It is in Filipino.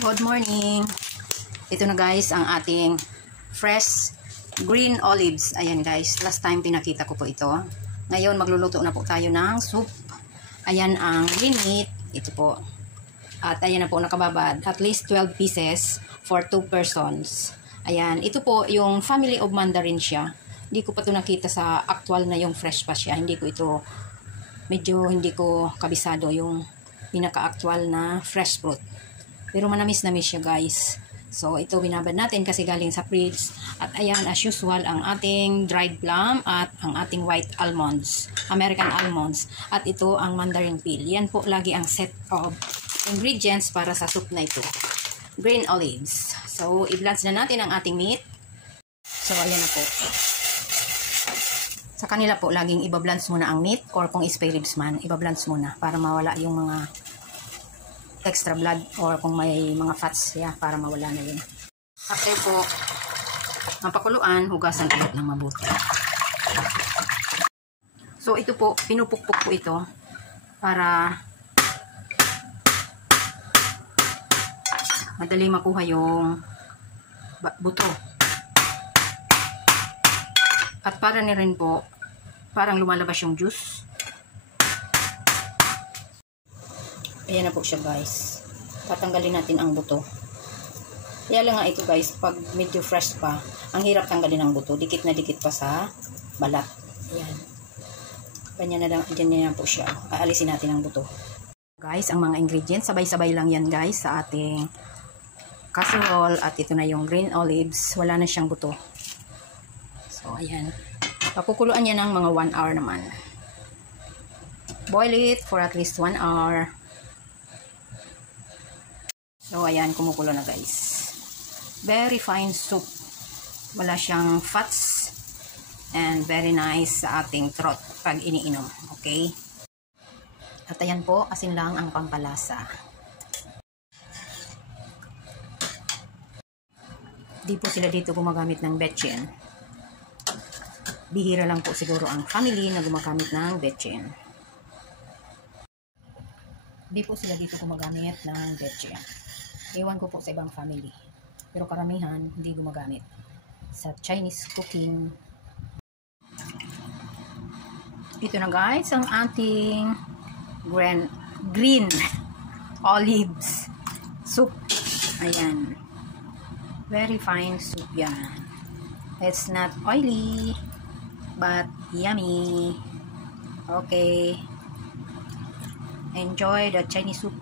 Good morning. Ito na guys ang ating fresh green olives. Ayan guys, last time pinakita ko po ito. Ngayon magluluto na po tayo ng soup. Ayan ang green meat. Ito po. At ayan na po nakababad. At least 12 pieces for 2 persons. Ayan, ito po yung family of mandarin siya. Hindi ko pa ito nakita sa actual na yung fresh pa siya. Hindi ko kabisado yung pinaka-actual na fresh fruit. Pero manamis-namis siya guys. So ito binabad natin kasi galing sa fridge. At ayan as usual ang ating dried plum at ang ating white almonds. American almonds. At ito ang mandarin peel. Yan po lagi ang set of ingredients para sa soup na ito. Green olives. So i-blanch na natin ang ating meat. So ayan na po. Sa kanila po laging i-blanch muna ang meat or kung spare ribs man, i-blanch muna para mawala yung mga extra blood or kung may mga fats para mawala na yun. After po ng pakuluan, hugasan ulit ng mabuti. So ito po, pinupukpok po ito para madali makuha yung buto. At para na rin po, parang lumalabas yung juice. Ayan na po siya guys. Tatanggalin natin ang buto. Kaya lang nga ito guys, pag medyo fresh pa, ang hirap tanggalin ang buto. Dikit na dikit pa sa balat. Ayan. Kanya na lang, dyan na po siya. Aalisin natin ang buto. Guys, ang mga ingredients, sabay-sabay lang yan guys sa ating casserole. At ito na yung green olives. Wala na siyang buto. So, ayan. Papukuluan niya ng mga 1 hour naman. Boil it for at least 1 hour. So, ayan, kumukulo na guys. Very fine soup. Wala siyang fats. And very nice sa ating throat pag iniinom. Okay? At ayan po, asin lang ang pampalasa. Di po sila dito gumagamit ng betchin. Bihira lang po siguro ang family na gumagamit ng betchin. Di po sila dito gumagamit ng betchin. Ewan ko po sa ibang family. Pero karamihan, hindi gumagamit. Sa Chinese cooking. Ito na guys, ang ating green olives soup. Ayan. Very fine soup yan. It's not oily, but yummy. Okay. Enjoy the Chinese soup.